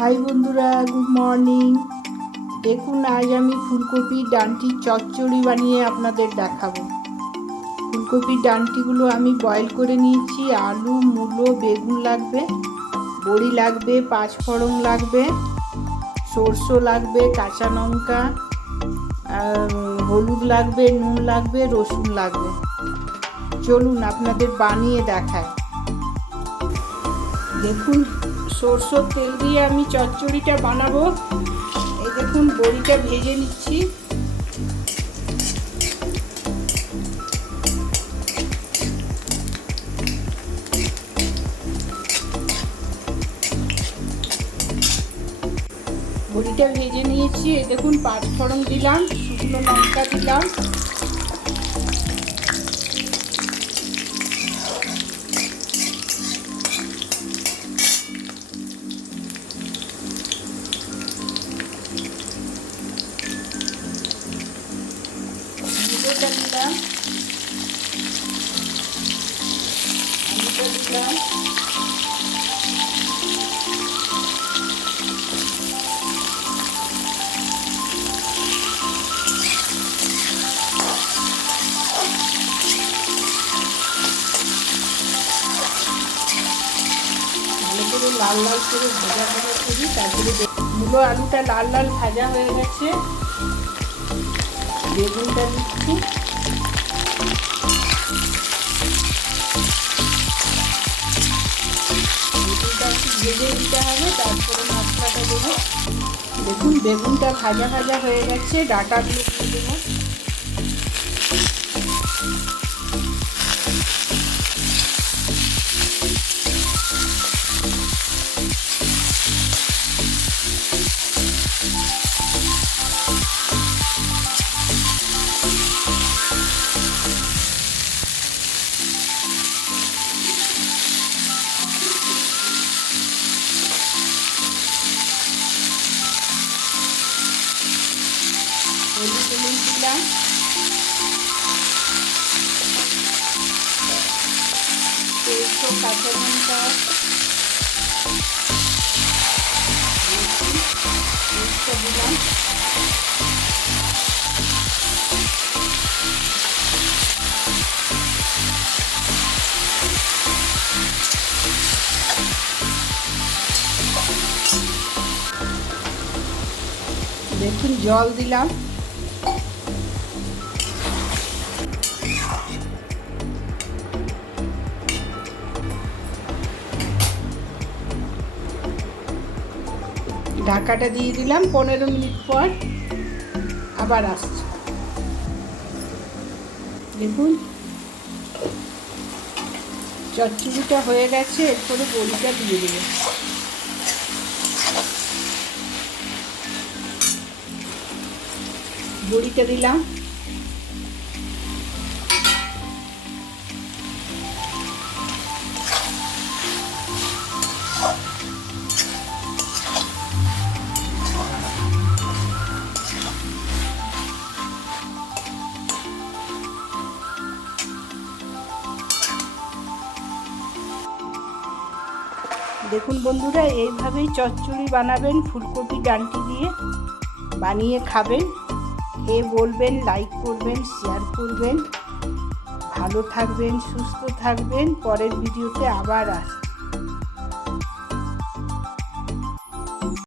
High বন্ধুরা, good morning. দেখুন, আজ আমি ফুলকপির ডাঁটির চচ্চড়ি বানিয়ে আপনাদের দেখাবো। ফুলকপির ডাঁটিগুলো আমি বয়েল করে নিয়েছি। আলু, মূলো, বেগুন লাগবে, বড়ি লাগবে, পাঁচফোড়ন লাগবে, সরষে লাগবে, কাঁচা লঙ্কা, হলুদ লাগবে, নুন লাগবে, রসুন লাগবে। চলুন আপনাদের বানিয়ে দেখায়। দেখুন, সরষের তেল দিয়ে আমি চচ্চড়িটা বানাবো। এই দেখুন, বড়িটা ভেজে নিচ্ছি। বড়িটা ভেজে নিয়েছি। এই দেখুন, পাঁচফোড়ন দিলাম, শুকনো লঙ্কা দিলাম, মূলোটা দিলাম, আলুটা দিলাম, ভালো করে লাল লাল করে ভাজা ভাজা করি। তারপরে মূলো আলুটা লাল লাল ভাজা হয়ে গেছে। বেগুনটা দিচ্ছি, বেগুনটা একটু ভেজে দিতে হবে, তারপরে মশলাটা দেবো। দেখুন, বেগুনটা ভাজা ভাজা হয়ে গেছে। ডাঁটাগুলো দিয়ে দেবো। হলুদ দিলাম, সরষে, কাঁচা লঙ্কা, দিলাম, দেখুন জল দিলাম। ঢাকাটা দিয়ে দিলাম। 15 মিনিট পর আবার আসছে। দেখুন, চচ্চড়িটা হয়ে গেছে। এরপরে বড়িটা দিয়ে দেবো। বড়িটা দিলাম, দেখুন বন্ধুরা, এইভাবেই চচ্চড়ি বানাবেন ফুলকপি ডাঁটি দিয়ে। বানিয়ে খাবেন, খেয়ে বলবেন, লাইক করবেন, শেয়ার করবেন। ভালো থাকবেন, সুস্থ থাকবেন। পরের ভিডিওতে আবার আসছি।